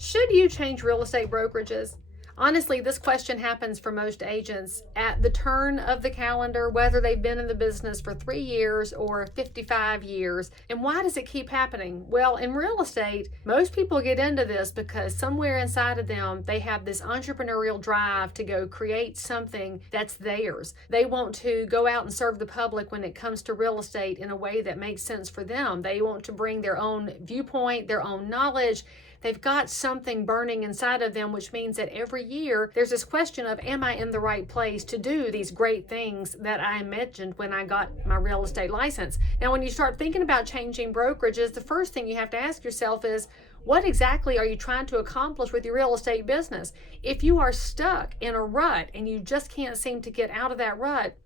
Should you change real estate brokerages? Honestly, this question happens for most agents at the turn of the calendar, whether they've been in the business for 3 years or 55 years. And why does it keep happening? Well, in real estate, most people get into this because somewhere inside of them, they have this entrepreneurial drive to go create something that's theirs. They want to go out and serve the public when it comes to real estate in a way that makes sense for them. They want to bring their own viewpoint, their own knowledge. They've got something burning inside of them, which means that every year there's this question of, am I in the right place to do these great things that I mentioned when I got my real estate license? Now, when you start thinking about changing brokerages, the first thing you have to ask yourself is, what exactly are you trying to accomplish with your real estate business? If you are stuck in a rut and you just can't seem to get out of that rut,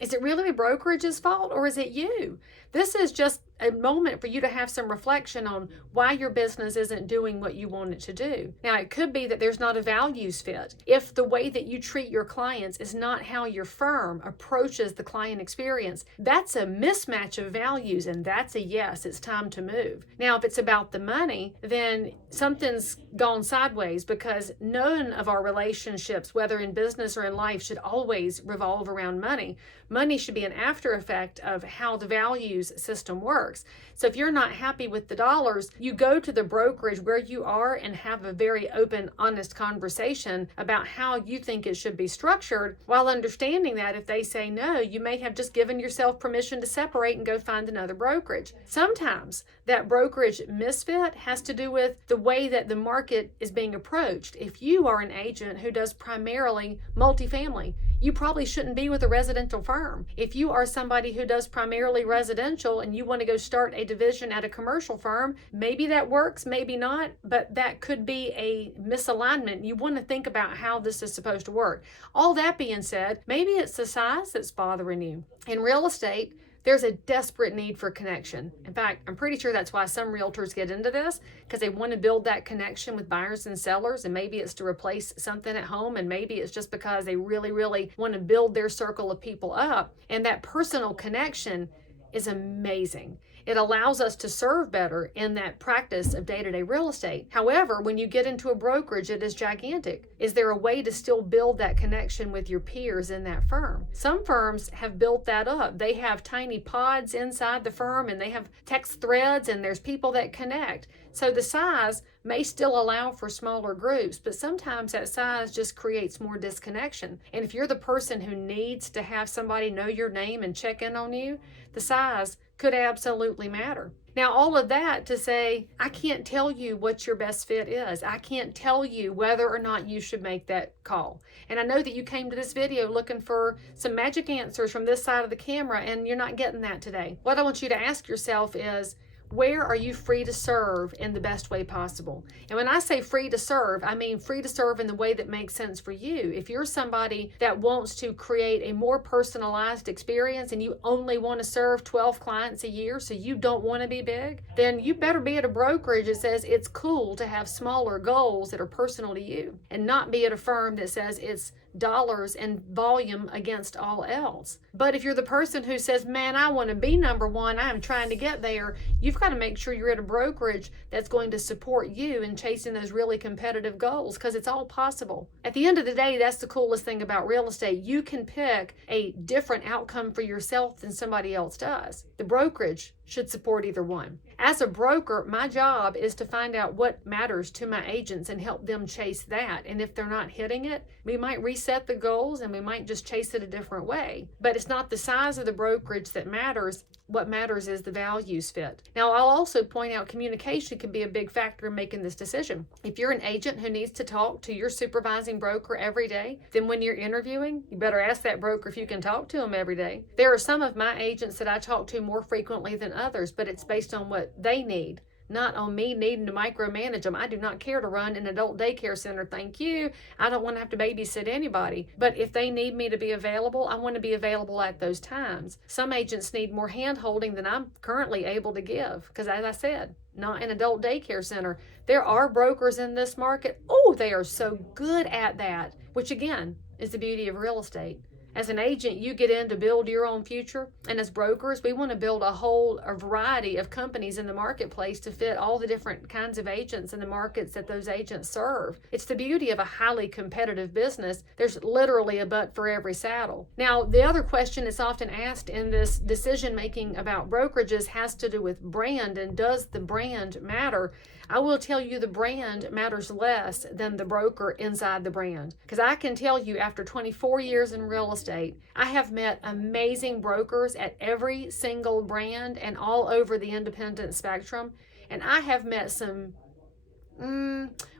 is it really the brokerage's fault or is it you? This is just a moment for you to have some reflection on why your business isn't doing what you want it to do. Now, it could be that there's not a values fit. If the way that you treat your clients is not how your firm approaches the client experience, that's a mismatch of values, and that's a yes, it's time to move. Now, if it's about the money, then something's gone sideways, because none of our relationships, whether in business or in life, should always revolve around money. Money should be an after effect of how the values system works. So if you're not happy with the dollars, you go to the brokerage where you are and have a very open, honest conversation about how you think it should be structured, while understanding that if they say no, you may have just given yourself permission to separate and go find another brokerage. Sometimes that brokerage misfit has to do with the way that the market is being approached. If you are an agent who does primarily multifamily, you probably shouldn't be with a residential firm. If you are somebody who does primarily residential and you want to go start a division at a commercial firm, maybe that works, maybe not, but that could be a misalignment. You want to think about how this is supposed to work. All that being said, maybe it's the size that's bothering you. In real estate, there's a desperate need for connection. In fact, I'm pretty sure that's why some realtors get into this, because they want to build that connection with buyers and sellers, and maybe it's to replace something at home, and maybe it's just because they really, really want to build their circle of people up. And that personal connection is amazing. It allows us to serve better in that practice of day-to-day real estate. However, when you get into a brokerage, it is gigantic. Is there a way to still build that connection with your peers in that firm? Some firms have built that up. They have tiny pods inside the firm, and they have text threads, and there's people that connect. So the size may still allow for smaller groups, but sometimes that size just creates more disconnection. And if you're the person who needs to have somebody know your name and check in on you, the size could absolutely matter. Now, all of that to say, I can't tell you what your best fit is. I can't tell you whether or not you should make that call. And I know that you came to this video looking for some magic answers from this side of the camera, and you're not getting that today. What I want you to ask yourself is, where are you free to serve in the best way possible? And when I say free to serve, I mean free to serve in the way that makes sense for you. If you're somebody that wants to create a more personalized experience and you only want to serve 12 clients a year, so you don't want to be big, then you better be at a brokerage that says it's cool to have smaller goals that are personal to you, and not be at a firm that says it's dollars and volume against all else. But if you're the person who says, man, I want to be number one, I'm trying to get there, you've got to make sure you're at a brokerage that's going to support you in chasing those really competitive goals, because it's all possible. At the end of the day, that's the coolest thing about real estate. You can pick a different outcome for yourself than somebody else does. The brokerage should support either one. As a broker, my job is to find out what matters to my agents and help them chase that. And if they're not hitting it, we might reset the goals and we might just chase it a different way. But it's not the size of the brokerage that matters. What matters is the values fit. Now, I'll also point out communication can be a big factor in making this decision. If you're an agent who needs to talk to your supervising broker every day, then when you're interviewing, you better ask that broker if you can talk to them every day. There are some of my agents that I talk to more frequently than others, but it's based on what they need, not on me needing to micromanage them. I do not care to run an adult daycare center, thank you. I don't want to have to babysit anybody. But if they need me to be available, I want to be available at those times. Some agents need more hand-holding than I'm currently able to give, because as I said, not an adult daycare center. There are brokers in this market. Oh, they are so good at that, which again is the beauty of real estate. As an agent, you get in to build your own future. And as brokers, we want to build a variety of companies in the marketplace to fit all the different kinds of agents in the markets that those agents serve. It's the beauty of a highly competitive business. There's literally a butt for every saddle. Now, the other question that's often asked in this decision making about brokerages has to do with brand, and does the brand matter? I will tell you the brand matters less than the broker inside the brand. Because I can tell you, after 24 years in real estate, I have met amazing brokers at every single brand and all over the independent spectrum. And I have met some,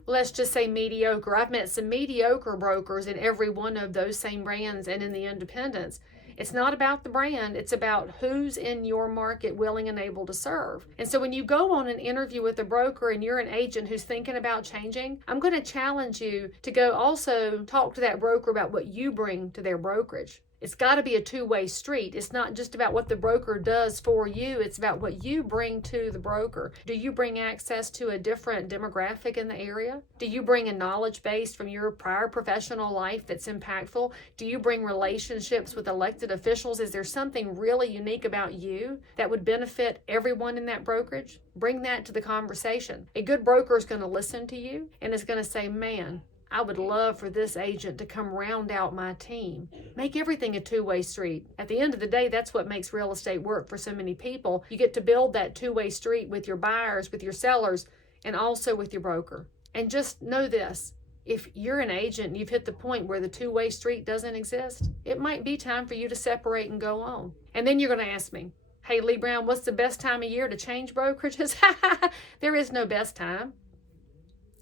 let's just say mediocre. I've met some mediocre brokers in every one of those same brands and in the independents. It's not about the brand. It's about who's in your market willing and able to serve. And so when you go on an interview with a broker and you're an agent who's thinking about changing, I'm going to challenge you to go also talk to that broker about what you bring to their brokerage. It's got to be a two-way street. It's not just about what the broker does for you. It's about what you bring to the broker. Do you bring access to a different demographic in the area? Do you bring a knowledge base from your prior professional life that's impactful? Do you bring relationships with elected officials? Is there something really unique about you that would benefit everyone in that brokerage? Bring that to the conversation. A good broker is going to listen to you and is going to say, man, I would love for this agent to come round out my team. Make everything a two-way street. At the end of the day, that's what makes real estate work for so many people. You get to build that two-way street with your buyers, with your sellers, and also with your broker. And just know this, if you're an agent and you've hit the point where the two-way street doesn't exist, it might be time for you to separate and go on. And then you're going to ask me, hey, Leigh Brown, what's the best time of year to change brokerages? There is no best time.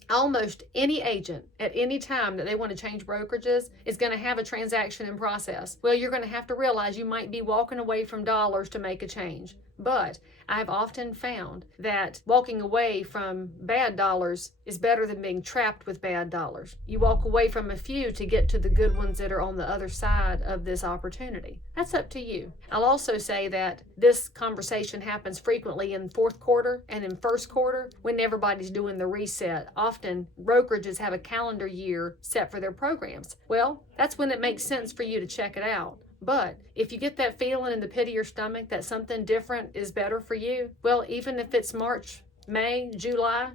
Almost any agent at any time that they want to change brokerages is going to have a transaction in process. Well, you're going to have to realize you might be walking away from dollars to make a change. But I've often found that walking away from bad dollars is better than being trapped with bad dollars. You walk away from a few to get to the good ones that are on the other side of this opportunity. That's up to you. I'll also say that this conversation happens frequently in fourth quarter and in first quarter when everybody's doing the reset. Often brokerages have a calendar year set for their programs. Well, that's when it makes sense for you to check it out. But if you get that feeling in the pit of your stomach that something different is better for you, well, even if it's March, May, July,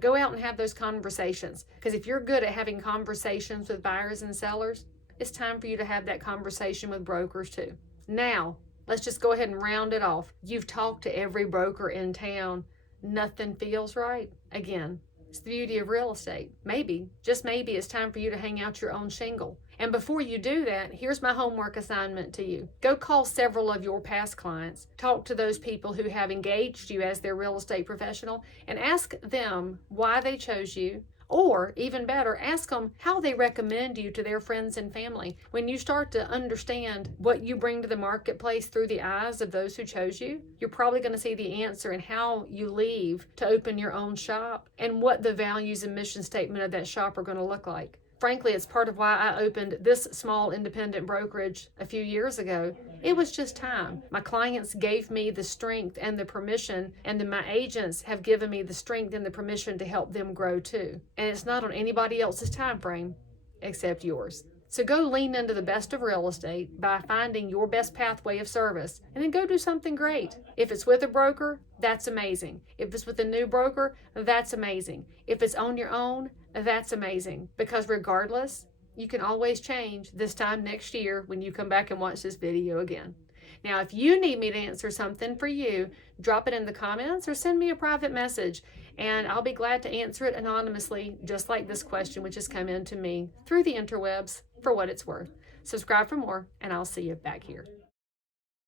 go out and have those conversations. Because if you're good at having conversations with buyers and sellers, it's time for you to have that conversation with brokers too. Now, let's just go ahead and round it off. You've talked to every broker in town. Nothing feels right. Again, it's the beauty of real estate. Maybe, just maybe, it's time for you to hang out your own shingle. And before you do that, here's my homework assignment to you. Go call several of your past clients. Talk to those people who have engaged you as their real estate professional and ask them why they chose you. Or even better, ask them how they recommend you to their friends and family. When you start to understand what you bring to the marketplace through the eyes of those who chose you, you're probably going to see the answer in how you leave to open your own shop and what the values and mission statement of that shop are going to look like. Frankly, it's part of why I opened this small independent brokerage a few years ago. It was just time. My clients gave me the strength and the permission, and then my agents have given me the strength and the permission to help them grow too. And it's not on anybody else's time frame except yours. So go lean into the best of real estate by finding your best pathway of service, and then go do something great. If it's with a broker, that's amazing. If it's with a new broker, that's amazing. If it's on your own, that's amazing. Because regardless, you can always change this time next year when you come back and watch this video again. Now, if you need me to answer something for you, drop it in the comments or send me a private message, and I'll be glad to answer it anonymously, just like this question, which has come in to me through the interwebs, for what it's worth. Subscribe for more, and I'll see you back here.